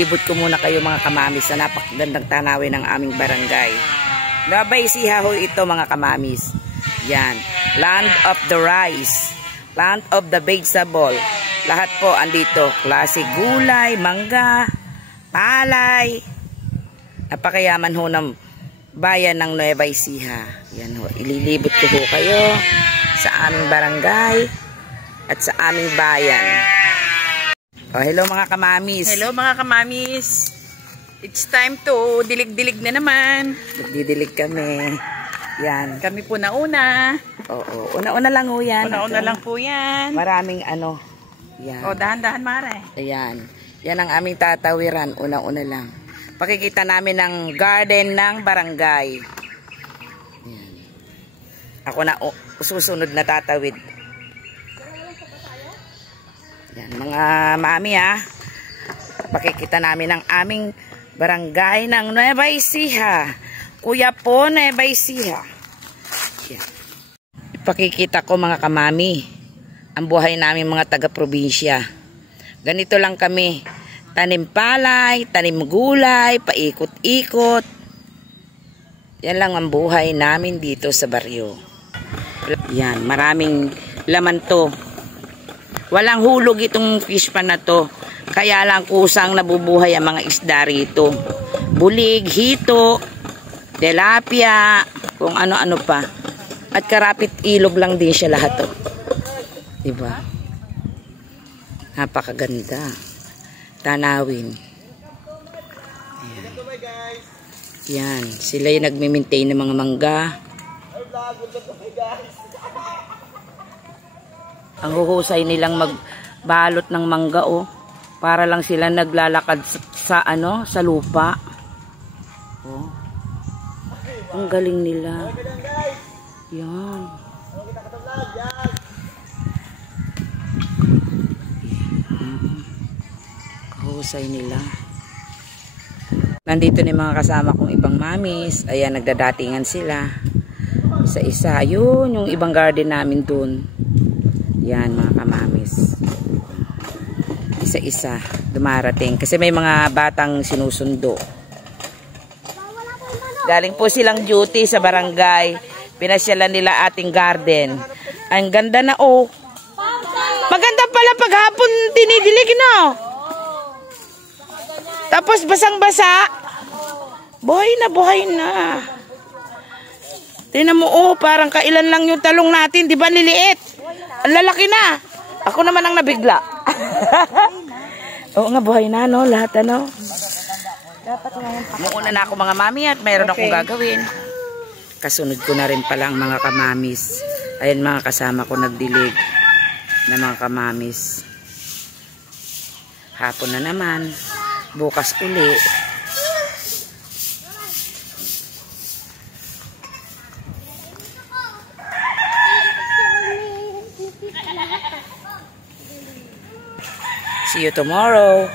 ililibot ko muna kayo mga kamamis sa napakagandang tanawin ng aming barangay. Nueva Ecija ho ito mga kamamis. Yan. Land of the rice. Land of the vegetable. Lahat po andito. Klase gulay, mangga, palay. Napakayaman ho ng bayan ng Nueva Ecija. Yan ho. Ililibot ko ho kayo sa aming barangay at sa aming bayan. Oh, hello mga kamamis. Hello mga kamamis. It's time to dilig-dilig na naman. Magdidilig kami. Yan. Kami po nauna. Oo. Una-una lang ho yan. Una-una lang po yan. Maraming ano. Yan. O, dahan-dahan mare. Ayan. Yan ang aming tatawiran. Una-una lang. Pakikita namin ng garden ng barangay. Yan. Ako na susunod na tatawid. Yan, mga mami ha. Pakikita namin ang aming barangay ng Nueva Ecija. Kuya po, Nueva Ecija. Yan. Ipakikita ko mga kamami ang buhay namin mga taga-probinsya. Ganito lang kami. Tanim palay, tanim gulay, paikot-ikot. Yan lang ang buhay namin dito sa baryo. Yan, maraming laman to. Walang hulog itong fish pan na to. Kaya lang kusang nabubuhay ang mga isda rito. Bulig, hito, tilapia, kung ano-ano pa. At karapit ilog lang din siya lahat to. Diba? Napakaganda. Tanawin. Ayan. Yan. Sila yung nagme-maintain ng mga mangga. Ang huhusay nilang magbalot ng mangga oh. Para lang sila naglalakad sa ano, sa lupa. Oh. Ang galing nila. Yan. Kahusay nila. Nandito na yung mga kasama kong ibang mamis. Ayan, nagdadatingan sila. Isa-isa. Yun, yung ibang garden namin dun. Yan mga kamamis. Isa-isa dumarating kasi may mga batang sinusundo. Galing po silang duty sa barangay. Pinasyalan nila ating garden. Ang ganda na oh. Maganda pala paghapon dinidilig no. Tapos basang-basa. Buhay na. Tingnan mo oh, parang kailan lang yung talong natin, di ba niliit? Ang lalaki na. Ako naman ang nabigla. Oo nga, buhay na, no? Lahat, ano? Muuna na ako mga mami at mayroon akong gagawin. Kasunod ko na rin pala ang mga kamamis. Ayan mga kasama ko nagdilig na mga kamamis. Hapon na naman. Bukas uli. See you tomorrow.